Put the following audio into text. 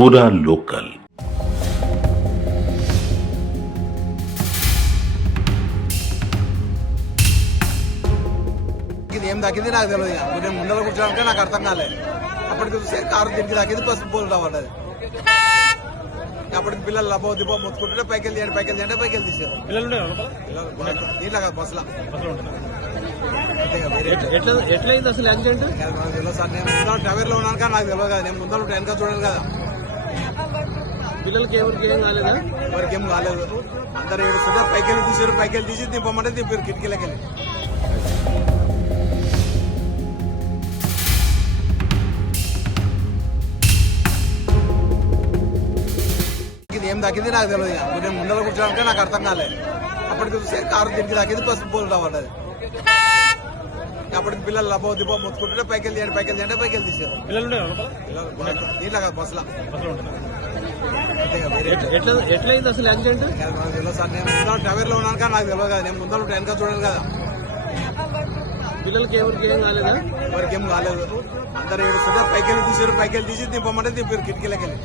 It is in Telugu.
पूरा लोकल। ఇది ఏం తాకింది నాకు తెలియదు. నేను ముందర కూర్చోడానికి నాకు అర్థం కాలేదు. అప్పటికి చూస్తే కారు తిరిగి తాకింది, బస్సు పోలు రావడది. అప్పటికి పిల్లలు లబో దిబో మొత్తుకుంటుంటే పైకి వెళ్ళి పైకి వెళ్ళి తీసారు. ఇట్లా బస్సులో ఎట్లయింది అసలు యాక్సిడెంట్? నాకు తెలియదు సార్. నేను ముందర డ్రైవర్ లో ఉన్నాను కానీ నాకు తెలియదు కదా. నేను ముందర వెనక చూడను కదా. పిల్లలకి ఎవరికి ఏం కాలేదా? ఎవరికి ఏం కాలేదు. అందరు ఏడుస్తుంటే పైకి వెళ్ళి తీసి దింపమంటే దింపారు కిటికీలకి వెళ్ళి. ఇది ఏం తాకింది నాకు తెలియదు. నేను ముందర కూర్చోడానికి నాకు అర్థం కాలేదు. అప్పటికి చూస్తే కారు తిరిగి తాకింది, బస్సు పోలు రావడది. అప్పటికి పిల్లలు లబో దిబో మొత్తుకుంటుంటే పైకి వెళ్ళి తీసారు. ఇట్లా బస్సులో ఎట్లయింది అసలు యాక్సిడెంట్? నాకు తెలియదు సార్. నేను ముందర డ్రైవర్ లో ఉన్నాను కానీ నాకు తెలియదు కదా. నేను ముందర వెనక చూడను కదా. పిల్లలకి ఎవరికి ఏం కాలేదా? ఎవరికి ఏం కాలేదు. అందరు ఏడుస్తుంటే పైకి వెళ్ళి తీసి దింపమంటే దింపారు కిటికీలకి వెళ్ళి.